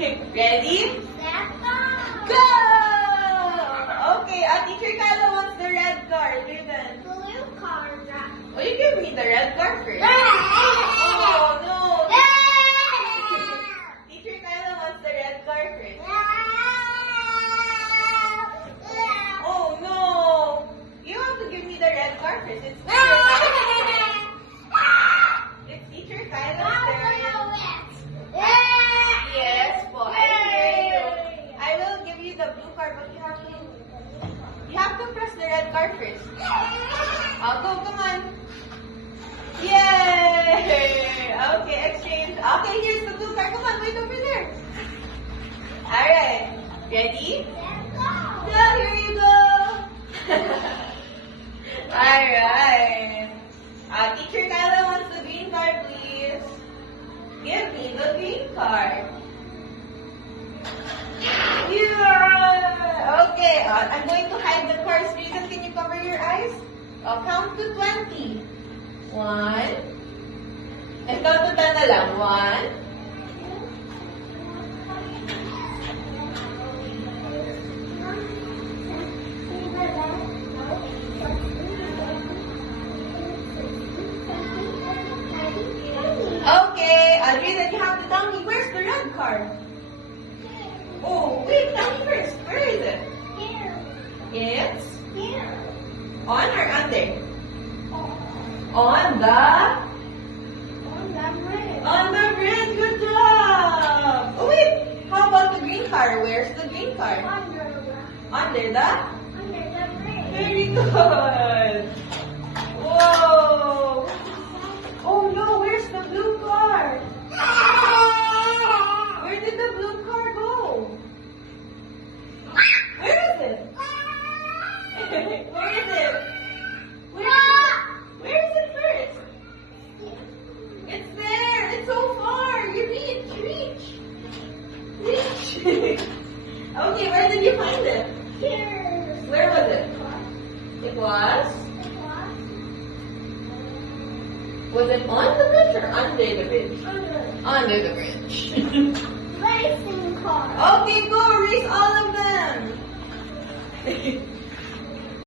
Ready? Go! Okay, Teacher Kyla wants the red card. Raven. Oh, you give me the red card first. Oh, no. Teacher Kyla wants the red card first. Oh, no. You have to give me the red card first. It's Teacher Kyla's turn. Yes, po. I hear you. I will give you the blue card, but you have to press the red card first. I'll go, come on. Yay! Okay, exchange. Okay, here's the blue card. Come on, wait over there. Alright. Ready? Yeah, here you go. Alright. Teacher Kyla wants the green card, please. Give me the green card. Yeah! Okay, I'm going to hide the cards. Reason, can you cover your eyes? I'll count to 20. 1. And count to 10 na lang. 1. Okay, Adrian, you have to tell me where's the red card. Oh, wait, tell me first. Where is it? It's on or under? On the bridge. Good job. Oh wait, how about the green card? Where's the green card? Under the? Very good. Whoa. Oh no, where's the blue card? Where did the blue card go? Where is it? Where is it? Where is it first? It's there. It's so far. You reach. Okay, where did you find it? Here. Where was it? It was? Was it on the bridge or under the bridge? Under the bridge. Racing car. Okay, go. Race all of them.